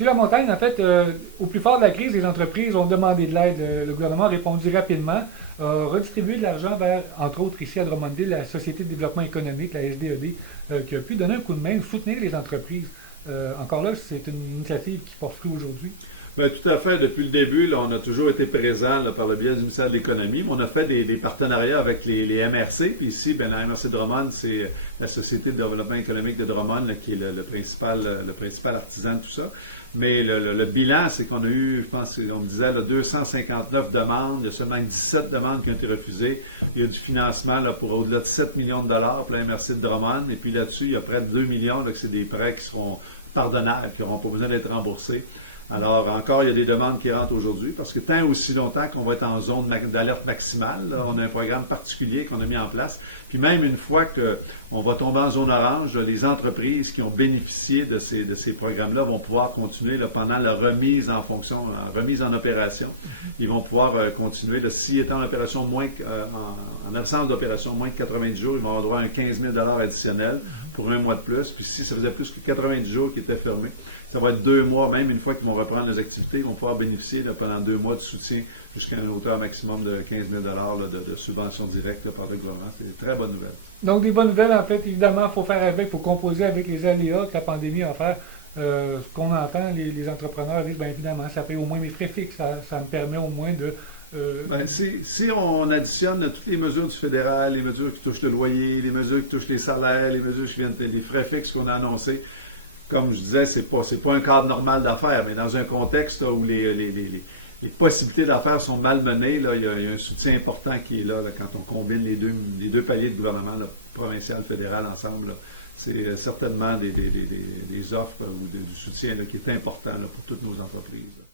Sur la montagne, en fait, au plus fort de la crise, les entreprises ont demandé de l'aide. Le gouvernement a répondu rapidement, a redistribué de l'argent vers, entre autres ici à Drummondville, la Société de développement économique, la SDED, qui a pu donner un coup de main, soutenir les entreprises. Encore là, c'est une initiative qui porte fruit aujourd'hui. Ben, tout à fait. Depuis le début, là, on a toujours été présent là, par le biais du ministère de l'Économie. Mais on a fait des partenariats avec les MRC. Puis ici, ben, la MRC de Drummond, c'est la Société de développement économique de Drummond là, qui est le principal artisan de tout ça. Mais le bilan, c'est qu'on a eu, je pense, on me disait, là, 259 demandes. Il y a seulement 17 demandes qui ont été refusées. Il y a du financement là, pour au-delà de 7 millions de dollars pour la MRC de Drummond. Et puis là-dessus, il y a près de 2 millions, là, que c'est des prêts qui seront pardonnables, qui n'auront pas besoin d'être remboursés. Alors, encore, il y a des demandes qui rentrent aujourd'hui parce que tant aussi longtemps qu'on va être en zone d'alerte maximale, là, on a un programme particulier qu'on a mis en place. Puis même une fois qu'on va tomber en zone orange, là, les entreprises qui ont bénéficié de ces programmes-là vont pouvoir continuer là, pendant la remise en fonction, la remise en opération. Ils vont pouvoir continuer. S'ils étaient en opération en absence d'opération moins de 90 jours, ils vont avoir droit à un 15 000 additionnel pour un mois de plus. Puis si ça faisait plus que 90 jours qu'ils étaient fermés, ça va être 2 mois, même une fois qu'ils vont reprendre les activités, ils vont pouvoir bénéficier là, pendant 2 mois de soutien jusqu'à une hauteur maximum de 15 000 là, de subventions directes là, par le gouvernement. C'est une très bonne nouvelle. Donc, des bonnes nouvelles, en fait, évidemment, il faut faire avec, il faut composer avec les aléas que la pandémie a offert. Ce qu'on entend, les entrepreneurs disent, bien évidemment, ça paye au moins mes frais fixes, ça me permet au moins de... Ben, si on additionne toutes les mesures du fédéral, les mesures qui touchent le loyer, les mesures qui touchent les salaires, les mesures qui viennent des frais fixes qu'on a annoncés, comme je disais, c'est pas un cadre normal d'affaires, mais dans un contexte là, où les possibilités d'affaires sont malmenées, là, il y a un soutien important qui est là, quand on combine les deux paliers de gouvernement, là, provincial, fédéral, ensemble. Là. C'est certainement des offres ou du soutien là, qui est important là, pour toutes nos entreprises. Là.